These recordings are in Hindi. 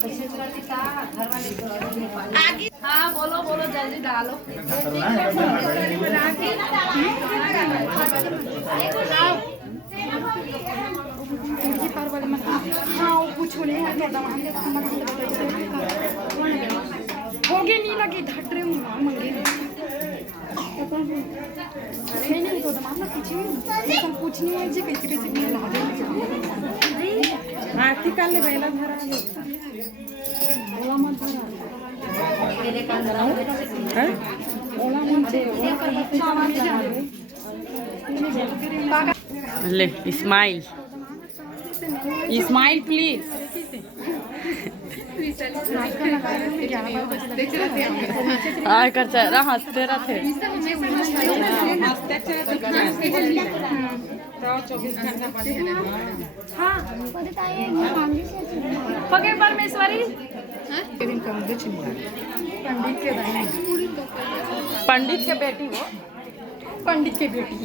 हाँ बोलो बोलो जल्दी डालो। होगे नहीं लगी धट रहे मंगे नहीं तो दमाग ना पीछे कुछ नहीं है जी कैसे कैसे नहीं ला दे आरती कर ले बेला भरा ओला मत भरा है ओला मत से ले स्माइल स्माइल प्लीज। कर चेहरा हंसते रहते। 24 घंटा पड़े हैं। हाँ पगे परमेश्वरी पंडित के बेटी वो पंडित के बेटी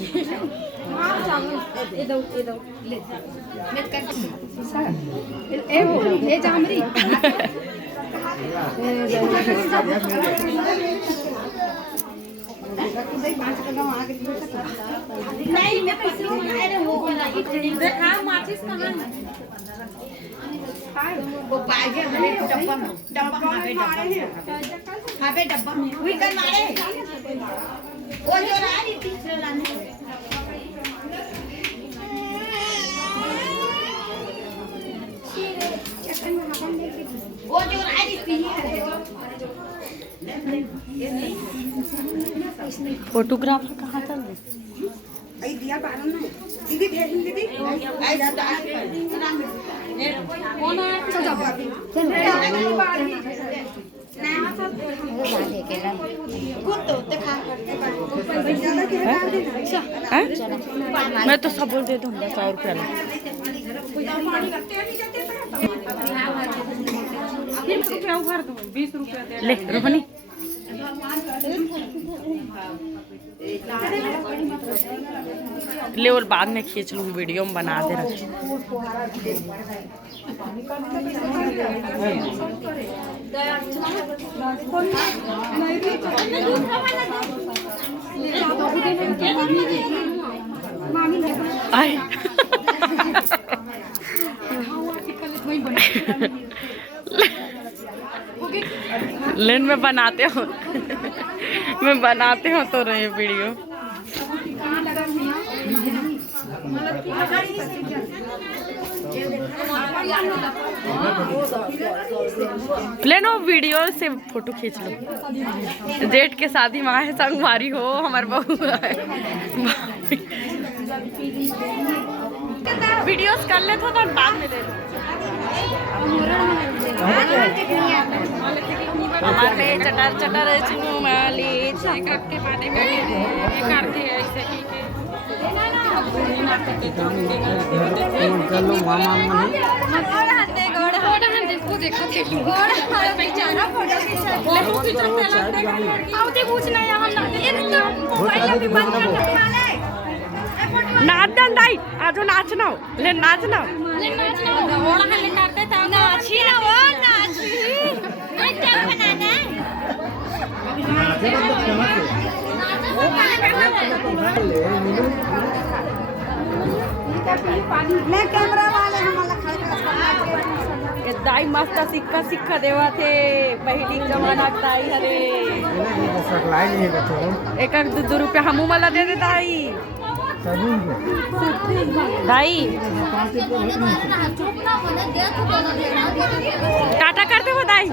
ए जामरी नहीं मैं पैसे अरे वो देखा माचिस कहाँ वो बाजे हमें डब्बा में हाँ पे डब्बा में वही कर मारे वो जो रही थी लाने वो जो रही थी फोटोग्राफर कहाँ चल रहे? दिया बारन ना दीदी भेज दीदी कौन है सजा बाबी मैं तो सब बोल दे दूँगा 100 रुपया में। 20 रुपया ले रोहनी ले और बाद में खींच लूँ वीडियो में बना दे रखे। आए लेन में बनाते हो मैं बनाते हो तो रहे वीडियो। लेनो वीडियो से फोटो खींच लो। जेठ के शादी में आए संगवारी हो हमारे बहू है। वीडियोस कर ले तो बाद में दे दो। हमारे चटर चटर चुमाली के बारे में करते हैं ऐसे ही नाचन दाई आज नाचना ले नाचना मैं कैमरा वाले दाई मस्त सिक्का सिक्का देवा थे पहली जमाना दाई हरे एक 2 रुपया हमू मला दे दे दाई दाई टाटा करते हो दाई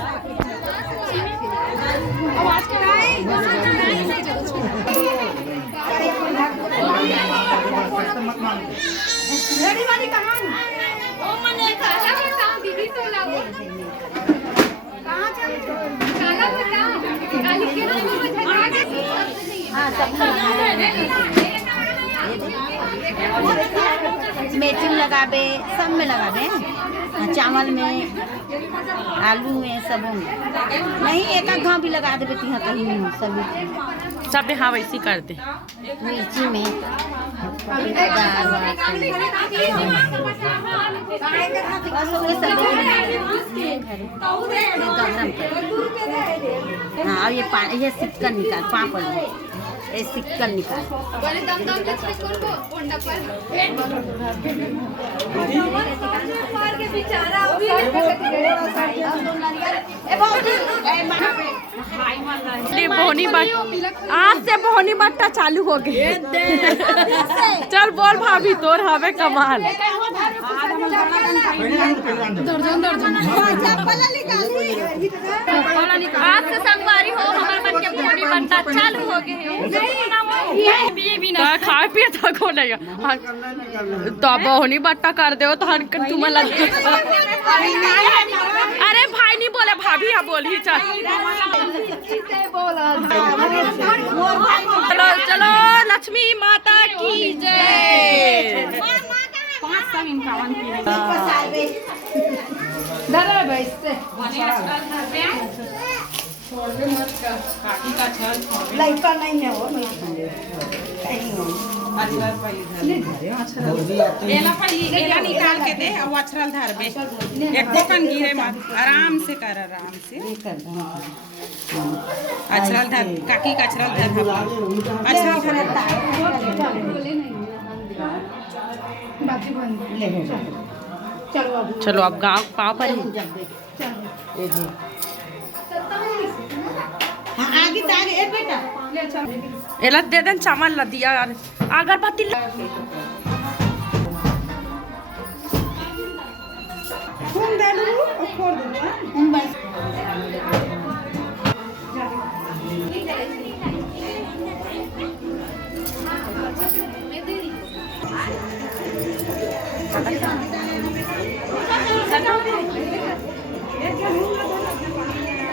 रेडी वाली कहानी ओ मने काला बताओ दीदी तो लाओ कहां चल काला बताओ काली के हां सब मैचिंग लगाबे सब में लगाबे चावल में, आलू में, सब में नहीं, एक आध घाव भी लगा देते हैं कहीं में सभी सब में हाँ वैसी कर दे। मिर्ची में हाँ। और ये सिक्कन निकाल, पापड़ में ये सिक्कन निकाल। बोहनी बट आज से बोहनी बट्टा चालू हो गए। चल बोल भाभी तोर हवे कमाल। आज से संगवारी हो हमारे मन के बोहनी बट्टा चालू हो गए। खाए पिए तक हो नहीं तो बोहनी बट्टा कर दो तो तुम लग। अरे भाई नहीं बोले भाभी हाँ बोली चल। चलो चलो लक्ष्मी माता की जय। लड़का नहीं है वो एला निकाल के दे और अछरल धर बे एक कोकन गिरे मत, आराम से कर, आराम से अछरल धर, काकी का अछरल धर, अछरल चलो अब गाँव पाँव पर ही आगे तारे ए बेटा एला दे देन चावल ला दिया यार अगरबत्ती फोन दे दो और फोड़ दो।